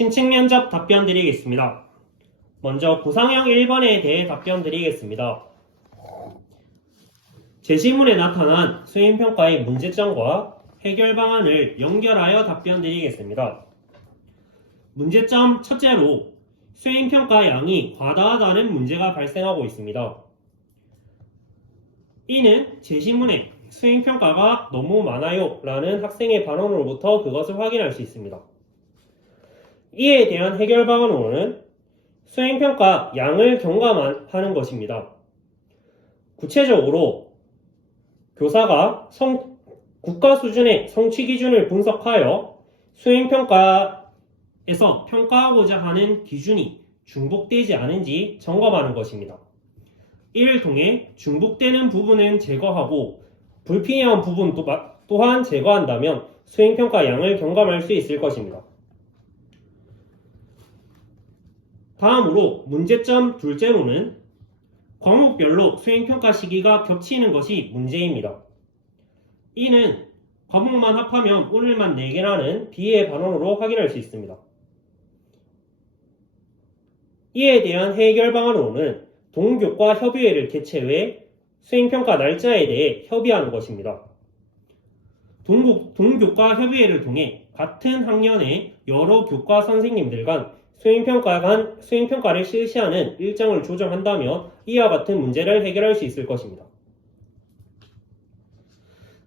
심층 면접 답변 드리겠습니다. 먼저 구상형 1번에 대해 답변 드리겠습니다. 제시문에 나타난 수행평가의 문제점과 해결 방안을 연결하여 답변 드리겠습니다. 문제점 첫째로 수행평가 양이 과다하다는 문제가 발생하고 있습니다. 이는 제시문에 수행평가가 너무 많아요 라는 학생의 반응으로부터 그것을 확인할 수 있습니다. 이에 대한 해결 방안으로는 수행평가 양을 경감하는 것입니다. 구체적으로 교사가 국가 수준의 성취 기준을 분석하여 수행평가에서 평가하고자 하는 기준이 중복되지 않은지 점검하는 것입니다. 이를 통해 중복되는 부분은 제거하고 불필요한 부분 또한 제거한다면 수행평가 양을 경감할 수 있을 것입니다. 다음으로 문제점 둘째로는 과목별로 수행평가 시기가 겹치는 것이 문제입니다. 이는 과목만 합하면 오늘만 4개라는 비의 반원으로 확인할 수 있습니다. 이에 대한 해결 방안으로는 동교과 협의회를 개최해 수행평가 날짜에 대해 협의하는 것입니다. 동교과 협의회를 통해 같은 학년의 여러 교과 선생님들 간 수행평가를 실시하는 일정을 조정한다면 이와 같은 문제를 해결할 수 있을 것입니다.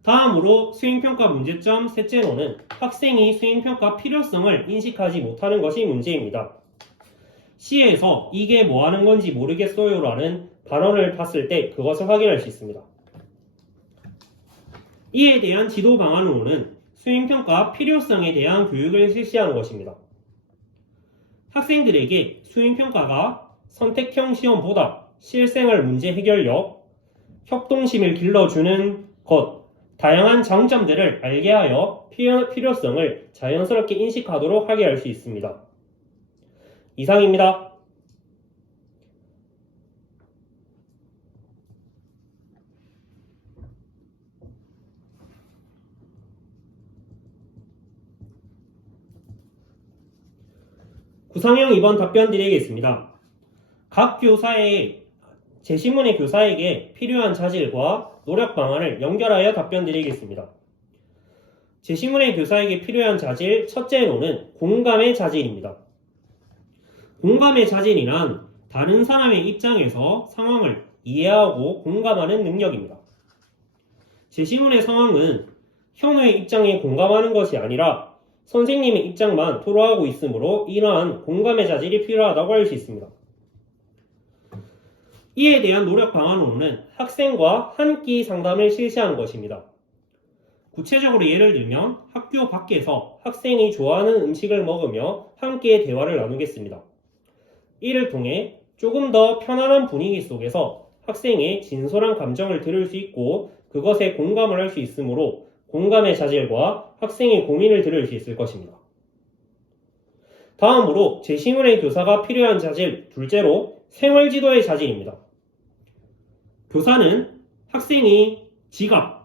다음으로 수행평가 문제점 셋째로는 학생이 수행평가 필요성을 인식하지 못하는 것이 문제입니다. 시에서 이게 뭐 하는 건지 모르겠어요 라는 발언을 봤을 때 그것을 확인할 수 있습니다. 이에 대한 지도 방안으로는 수행평가 필요성에 대한 교육을 실시하는 것입니다. 학생들에게 수행평가가 선택형 시험보다 실생활 문제 해결력, 협동심을 길러주는 것, 다양한 장점들을 알게 하여 필요성을 자연스럽게 인식하도록 하게 할 수 있습니다. 이상입니다. 구상형 2번 답변 드리겠습니다. 각 교사의 제시문의 교사에게 필요한 자질과 노력 방안을 연결하여 답변 드리겠습니다. 제시문의 교사에게 필요한 자질 첫째로는 공감의 자질입니다. 공감의 자질이란 다른 사람의 입장에서 상황을 이해하고 공감하는 능력입니다. 제시문의 상황은 현우의 입장에 공감하는 것이 아니라 선생님의 입장만 토로하고 있으므로 이러한 공감의 자질이 필요하다고 할 수 있습니다. 이에 대한 노력 방안으로는 학생과 한 끼 상담을 실시하는 것입니다. 구체적으로 예를 들면 학교 밖에서 학생이 좋아하는 음식을 먹으며 함께 대화를 나누겠습니다. 이를 통해 조금 더 편안한 분위기 속에서 학생의 진솔한 감정을 들을 수 있고 그것에 공감을 할 수 있으므로 공감의 자질과 학생의 고민을 들을 수 있을 것입니다. 다음으로 제시문의 교사가 필요한 자질 둘째로 생활지도의 자질입니다. 교사는 학생이 지갑과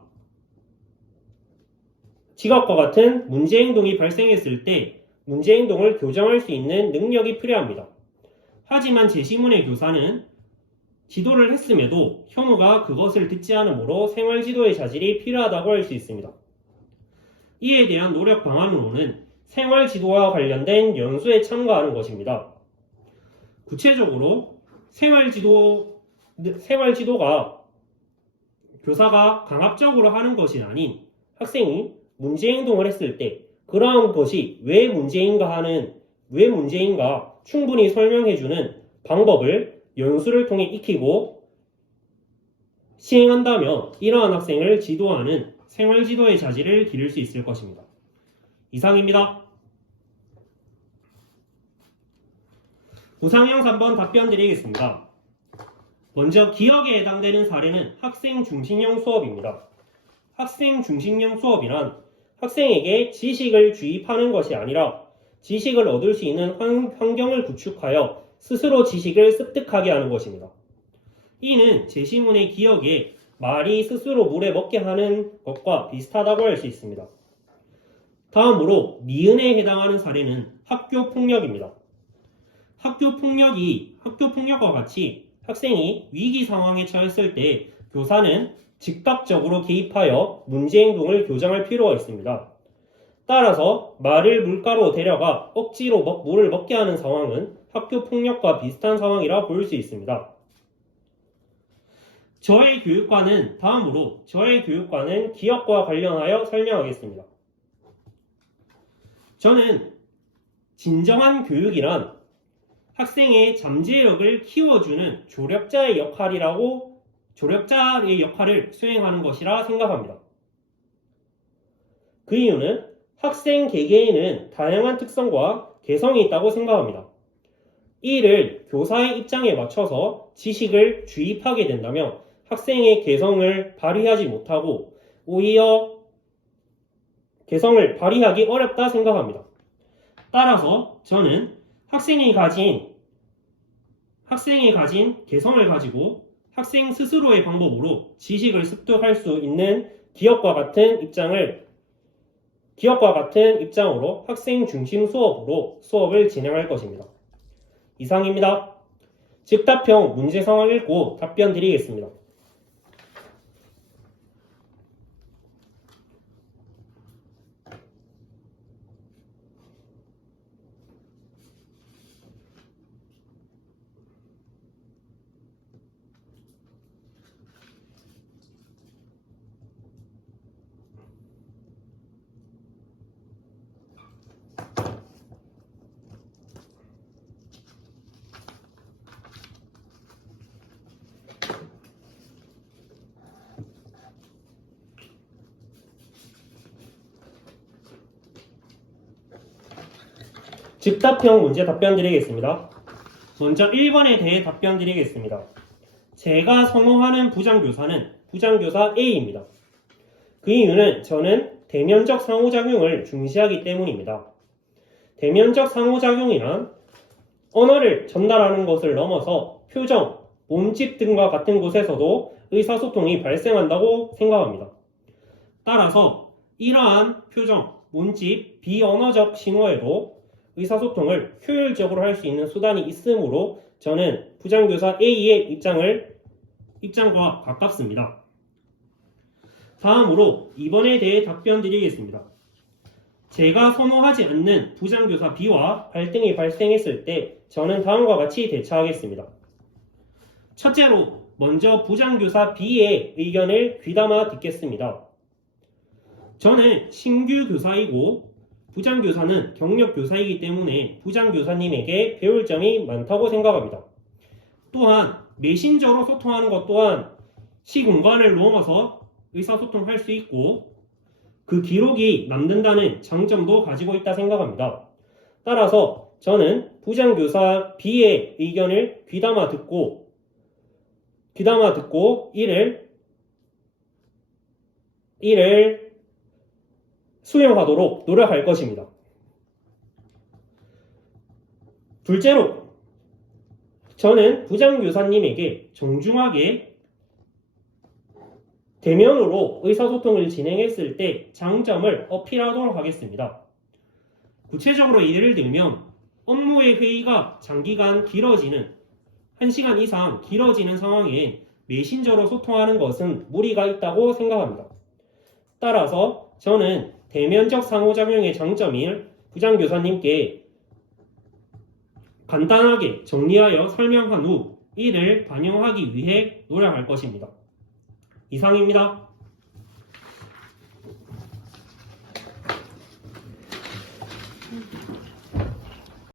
같은 문제행동이 발생했을 때 문제행동을 교정할 수 있는 능력이 필요합니다. 하지만 제시문의 교사는 지도를 했음에도 현우가 그것을 듣지 않으므로 생활지도의 자질이 필요하다고 할 수 있습니다. 이에 대한 노력 방안으로는 생활지도와 관련된 연수에 참가하는 것입니다. 구체적으로 생활지도가 교사가 강압적으로 하는 것이 아닌 학생이 문제행동을 했을 때 그러한 것이 왜 문제인가 충분히 설명해주는 방법을 연수를 통해 익히고 시행한다면 이러한 학생을 지도하는 생활지도의 자질을 기를 수 있을 것입니다. 이상입니다. 구상형 3번 답변 드리겠습니다. 먼저 기억에 해당되는 사례는 학생 중심형 수업입니다. 학생 중심형 수업이란 학생에게 지식을 주입하는 것이 아니라 지식을 얻을 수 있는 환경을 구축하여 스스로 지식을 습득하게 하는 것입니다. 이는 제시문의 기억에 말이 스스로 물에 먹게 하는 것과 비슷하다고 할 수 있습니다. 다음으로 니은에 해당하는 사례는 학교 폭력입니다. 학교 폭력과 같이 학생이 위기 상황에 처했을 때 교사는 즉각적으로 개입하여 문제 행동을 교정할 필요가 있습니다. 따라서 말을 물가로 데려가 억지로 물을 먹게 하는 상황은 학교 폭력과 비슷한 상황이라 볼 수 있습니다. 다음으로 저의 교육과는 기업과 관련하여 설명하겠습니다. 저는 진정한 교육이란 학생의 잠재력을 키워주는 조력자의 역할을 수행하는 것이라 생각합니다. 그 이유는 학생 개개인은 다양한 특성과 개성이 있다고 생각합니다. 이를 교사의 입장에 맞춰서 지식을 주입하게 된다면 학생의 개성을 발휘하지 못하고 오히려 개성을 발휘하기 어렵다 생각합니다. 따라서 저는 학생이 가진 개성을 가지고 학생 스스로의 방법으로 지식을 습득할 수 있는 기업과 같은 입장으로 학생 중심 수업을 진행할 것입니다. 이상입니다. 즉답형 문제 상황 읽고 답변 드리겠습니다. 즉답형 문제 답변 드리겠습니다. 먼저 1번에 대해 답변 드리겠습니다. 제가 선호하는 부장교사는 부장교사 A입니다. 그 이유는 저는 대면적 상호작용을 중시하기 때문입니다. 대면적 상호작용이란 언어를 전달하는 것을 넘어서 표정, 몸집 등과 같은 곳에서도 의사소통이 발생한다고 생각합니다. 따라서 이러한 표정, 몸집, 비언어적 신호에도 의사소통을 효율적으로 할 수 있는 수단이 있으므로 저는 부장교사 A의 입장과 가깝습니다. 다음으로 2번에 대해 답변 드리겠습니다. 제가 선호하지 않는 부장교사 B와 갈등이 발생했을 때 저는 다음과 같이 대처하겠습니다. 첫째로 먼저 부장교사 B의 의견을 귀담아 듣겠습니다. 저는 신규 교사이고 부장교사는 경력 교사이기 때문에 부장교사님에게 배울 점이 많다고 생각합니다. 또한 메신저로 소통하는 것 또한 시공간을 넘어서 의사소통할 수 있고 그 기록이 남는다는 장점도 가지고 있다 생각합니다. 따라서 저는 부장교사 B의 의견을 귀담아 듣고 이를 수용하도록 노력할 것입니다. 둘째로, 저는 부장교사님에게 정중하게 대면으로 의사소통을 진행했을 때 장점을 어필하도록 하겠습니다. 구체적으로 예를 들면 업무의 회의가 장기간 1시간 이상 길어지는 상황에 메신저로 소통하는 것은 무리가 있다고 생각합니다. 따라서 저는 대면적 상호작용의 장점인 부장교사님께 간단하게 정리하여 설명한 후 이를 반영하기 위해 노력할 것입니다. 이상입니다.